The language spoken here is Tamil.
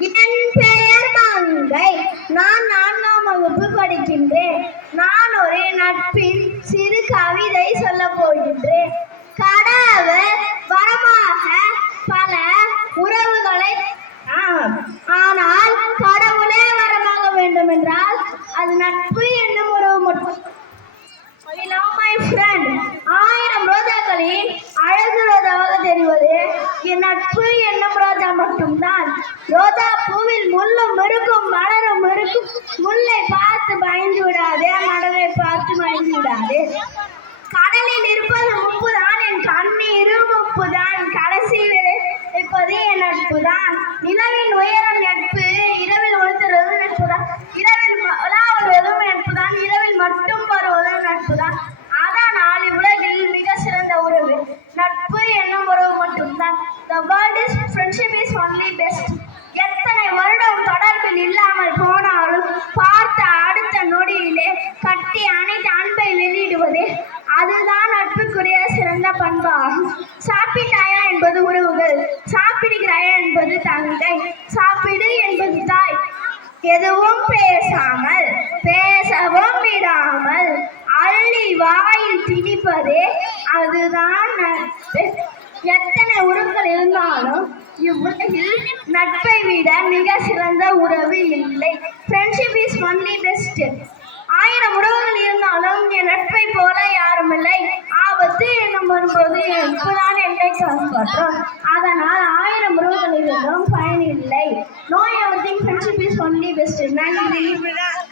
என் பெயர் மங்கை. நான் 4ஆம் வகுப்பு படிக்கின்றேன். நான் ஒரு நட்பின் சிறு கவிதை சொல்ல போகின்றேன். கடவுள் வரமாக பல உறவுகளை ஆனால் கடவுளே வரமாக வேண்டும் என்றால் அது நட்பு என்னும் உறவு மட்டும். I love my friend. 1000 ரோஜாக்களின் அழகு ரோஜாவாக தெரிவது என் நட்பு என்னும் ரோஜா மட்டும்தான். ரோஜா பூவில் முள்ளும் இருக்கும், மலரும் இருக்கும். முல்லை பார்த்து பயந்து விடாதே, மலரை பார்த்து பயந்து விடாதே. கடலில் இருப்பது உப்புதான், என் கண்ணீரும் உப்புதான். கடைசி வைப்பது என் நட்புதான். நிலவின் உயரம் நட்பு, இரவில் ஒளித்துறதும் நட்புதான். இரவில் வருவதும் நட்புதான், இரவில் மட்டும் வருவதும் நட்புதான். அதனால் இவ்வுலகில் மிக சிறந்த உறவு நட்பு என்னும் உறவு மட்டும்தான். The word is friendship is only best. எத்தனை வருடம் தொடர்பில் இல்லாமல் போனாலும் பார்த்த அடுத்த நொடியிலே கட்டி அணைத்து அன்பை வெளியிடுவது அதுதான் நட்புக்குரிய சிறந்த பண்பாகும். சாப்பிட்டாயா என்பது உறவுகள், சாப்பிடுகிறாயா என்பது தங்கை, சாப்பிடு என்பது தாய். எதுவும் பேசாமல் பேசவும் விடாமல் அள்ளி வாயில் திணிப்பதே அதுதான் நட்பு. எத்தனை உறவுகள் இருந்தாலும் இவ்வுலகில் நட்பை விட மிக சிறந்த உறவு இல்லை. Friendship is only best. 1000 உறவுகள் இருந்தாலும் என் நட்பை போல யாரும் இல்லை. ஆபத்து என்னும் வரும்போது நட்புதான் என்னை காப்பாற்றும். அதனால் 1000 உறவுகள் இருந்தும் பயனில்லை. No everything, friendship is only best. நன்றி.